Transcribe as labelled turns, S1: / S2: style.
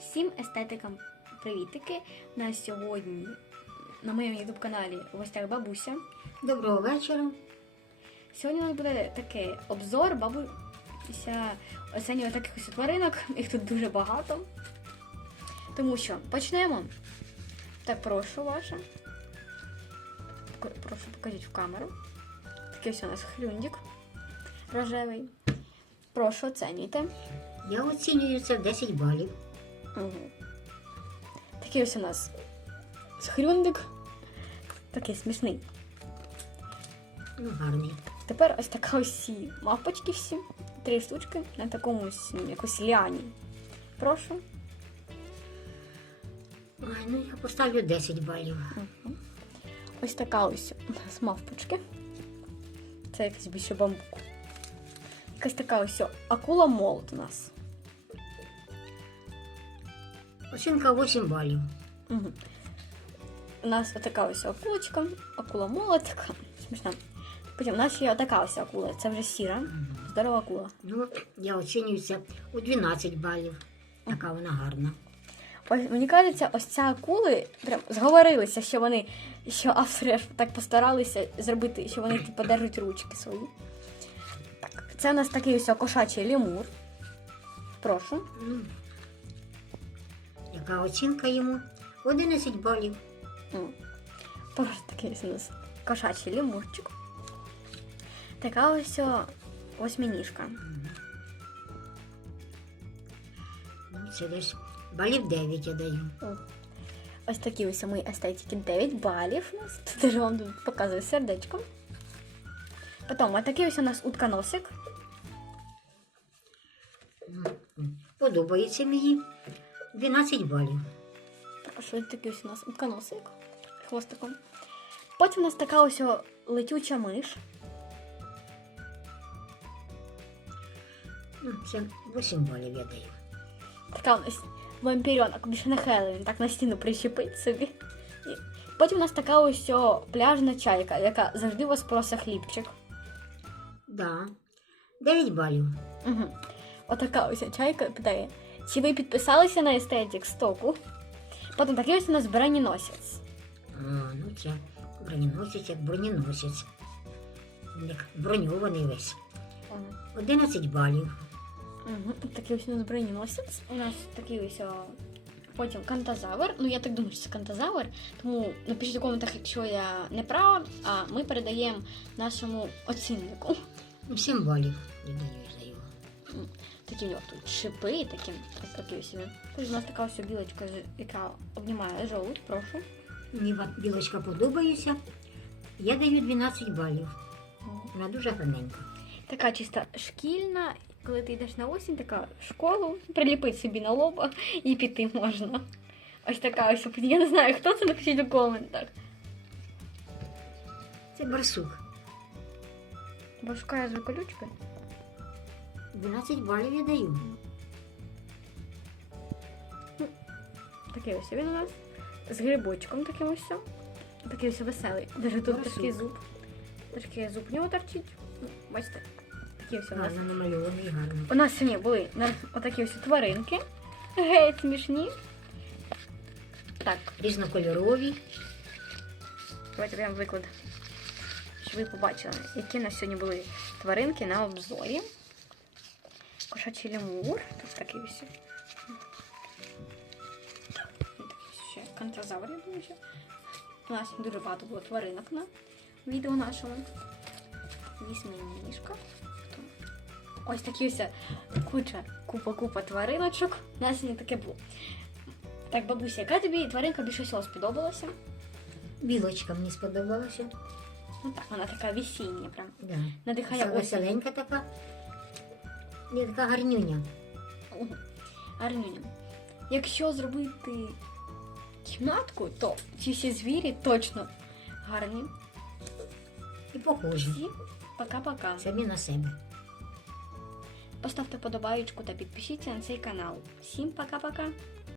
S1: Всім естетикам привітики. На сьогодні на моєму ютуб каналі у гостях бабуся.
S2: Доброго вечора.
S1: Сьогодні у нас буде такий обзор бабуся останніх таких ось тваринок. Їх тут дуже багато. Тому що почнемо. Так, прошу ваша. Прошу покажіть в камеру. Такий ось у нас хлюндик рожевий. Прошу, оцінюйте.
S2: Я оцінюю це в 10 балів.
S1: Угу. Такий ось у нас хрюндик. Такий смішний.
S2: Ну, гарний.
S1: Тепер ось така ось ці мавпочки всі. Три штучки на такому ось якось ліані. Прошу.
S2: Ой, ну я поставлю 10 балів.
S1: Мгм. Ось така ось у нас мавпочки. Це якийсь більше бамбук. Якась така ось акула молот у нас.
S2: Оцінка 8 балів.
S1: Угу. У нас отака ось акулочка, акула така. Смішна. Потім у нас є отака ось акула. Це вже сіра. Здорова акула.
S2: Ну, я оцінюю це у 12 балів. Така вона гарна.
S1: Ось мені кажеться, ось ця акули прям зговорилися, що вони, що автори так постаралися зробити, що вони типу, держать ручки свої. Так, це у нас такий ось кошачий лемур. Прошу.
S2: Яка оцінка йому? 11 балів.
S1: Просто такий у нас кошачий лемурчик. Така ось о, восьминіжка.
S2: Ну, це десь балів 9 я даю.
S1: Ось такі ось мої естетики 9 балів. Тут я вам показую сердечком. Потім, ось такий ось у нас утконосик.
S2: Подобається мені 12 балів.
S1: Що такий ось у нас утконосик хвостиком. Потім у нас така ось летюча миш.
S2: Ну, це 8 балів я даю.
S1: Така у нас вампірьонок, більше не Хеллоуін, так на стіну прищепить собі. І Потім у нас така ось пляжна чайка, яка завжди вас просить хлібчик.
S2: Да. 9 балів.
S1: Угу. Отака ось чайка питає, чи ви підписалися на естетик стоку? Потім такий ось у нас броненосець.
S2: А, ну це броненосець як броненосець. Як броньований весь. 11 балів.
S1: Угу. Такий ось у нас броненосець. У нас такий ось о, потім кантазавр. Ну я так думаю, що це кантазавр. Тому напишіть у коментах, якщо я не права, а ми передаємо нашому оціннику.
S2: Ну, 7 балів я даю за його.
S1: Такі нього тут шипи, такі, ось. він. Тут у нас така ось білочка, яка обнімає жолудь, прошу.
S2: Мені білочка подобається. Я даю 12 балів. Вона дуже гарненька.
S1: Така чисто шкільна, коли ти йдеш на осінь, така в школу, приліпити собі на лоба і піти можна. Ось така ось. Я не знаю, хто це напишіть у коментах.
S2: Це барсук.
S1: Бо шукаю звуколючки.
S2: 12 балів я даю.
S1: Такий ось він у нас. З грибочком таким ось. Такий ось веселий. Даже тут
S2: Барсук.
S1: такий зуб. Такий зуб в нього торчить. Ну, Бачите, такі ось у нас.
S2: Гарно намальований, гарно.
S1: У нас сьогодні були на- отакі ось тваринки. Геть смішні. Так,
S2: Різнокольорові.
S1: давайте прям виклад. Щоб ви побачили, які у нас сьогодні були тваринки на обзорі. Кошачий лемур. Тут такий ще кантазавр, я думаю, ще. У нас дуже багато було тваринок на відео нашому. Вісьминіжка. Ось такі ось куча, купа-купа твариночок. У нас сьогодні таке було. Так, бабуся, яка тобі тваринка більше всього сподобалася?
S2: Білочка мені сподобалася.
S1: Ну так, вона така весіння, прям
S2: Да.
S1: надихає осінь.
S2: веселенька така. Я така гарнюня.
S1: Гарнюня. Якщо зробити кімнатку, то ці всі звірі точно гарні.
S2: І похожі.
S1: Всі пока-пока.
S2: Самі на себе.
S1: Поставте подобаєчку та підпишіться на цей канал. Всім пока-пока.